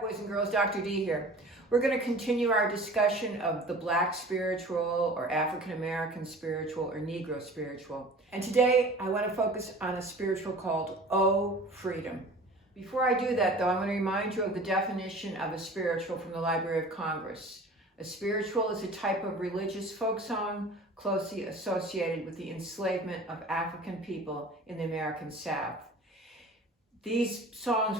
boys and girls? Dr. D here. We're going to continue our discussion of the Black spiritual or African American spiritual or Negro spiritual. And today I want to focus on a spiritual called Oh Freedom. Before I do that though, I want to remind you of the definition of a spiritual from the Library of Congress. A spiritual is a type of religious folk song closely associated with the enslavement of African people in the American South. These songs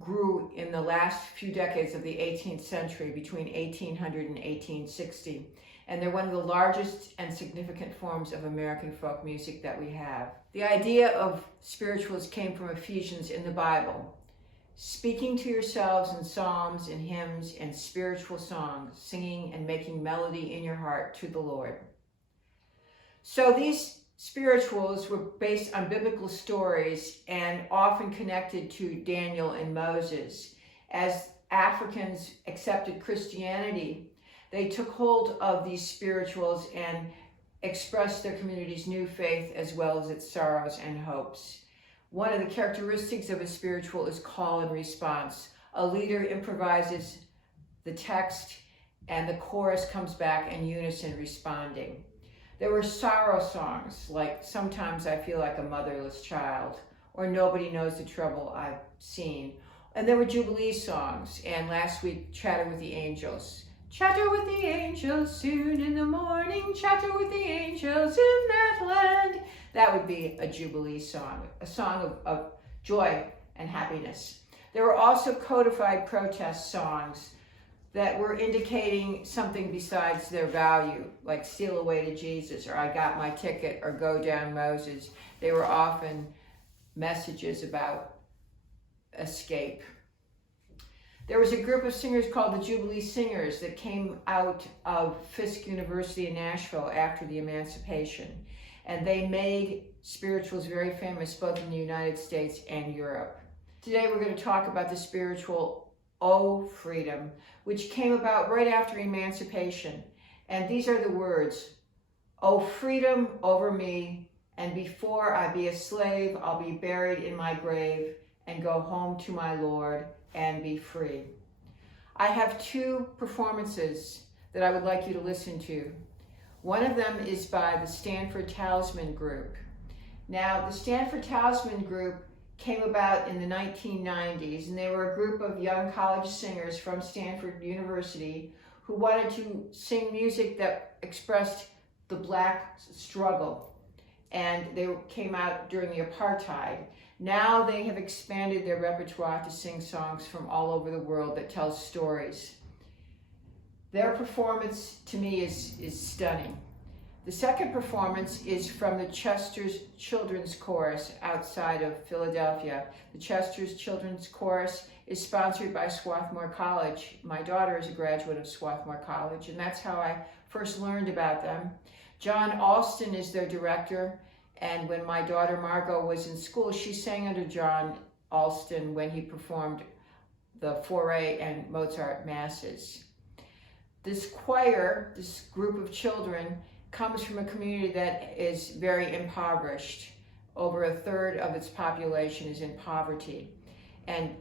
grew in the last few decades of the 18th century, between 1800 and 1860, and they're one of the largest and significant forms of American folk music that we have. The idea of spirituals came from Ephesians in the Bible. Speaking to yourselves in psalms and hymns and spiritual songs, singing and making melody in your heart to the Lord. So these spirituals were based on biblical stories and often connected to Daniel and Moses. As Africans accepted Christianity, they took hold of these spirituals and expressed their community's new faith as well as its sorrows and hopes. One of the characteristics of a spiritual is call and response. A leader improvises the text and the chorus comes back in unison responding. There were sorrow songs like Sometimes I Feel Like a Motherless Child or Nobody Knows the Trouble I've Seen. And there were Jubilee songs, and last week Chatter with the Angels. Chatter with the angels soon in the morning, chatter with the angels in that land. That would be a Jubilee song, a song of joy and happiness. There were also codified protest songs that were indicating something besides their value, like Steal Away to Jesus, or I Got My Ticket, or Go Down Moses. They were often messages about escape. There was a group of singers called the Jubilee Singers that came out of Fisk University in Nashville after the emancipation. And they made spirituals very famous both in the United States and Europe. Today we're going to talk about the spiritual Oh Freedom, which came about right after emancipation. And these are the words: Oh freedom over me, and before I be a slave, I'll be buried in my grave and go home to my Lord and be free. I have two performances that I would like you to listen to. One of them is by the Stanford Talisman Group. Now, the Stanford Talisman Group came about in the 1990s, and they were a group of young college singers from Stanford University who wanted to sing music that expressed the Black struggle. And they came out during the apartheid. Now they have expanded their repertoire to sing songs from all over the world that tell stories. Their performance to me is stunning. The second performance is from the Chester's Children's Chorus outside of Philadelphia. The Chester's Children's Chorus is sponsored by Swarthmore College. My daughter is a graduate of Swarthmore College, and that's how I first learned about them. John Alston is their director, and when my daughter Margot was in school, she sang under John Alston when he performed the Fauré and Mozart masses. This choir, this group of children, comes from a community that is very impoverished. Over a third of its population is in poverty. And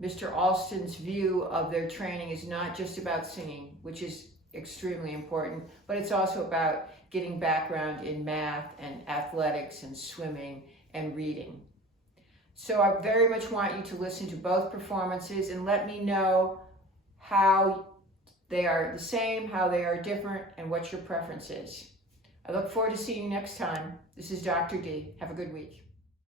Mr. Alston's view of their training is not just about singing, which is extremely important, but it's also about getting background in math and athletics and swimming and reading. So I very much want you to listen to both performances and let me know how they are the same, how they are different, and what your preference is. I look forward to seeing you next time. This is Dr. D. Have a good week.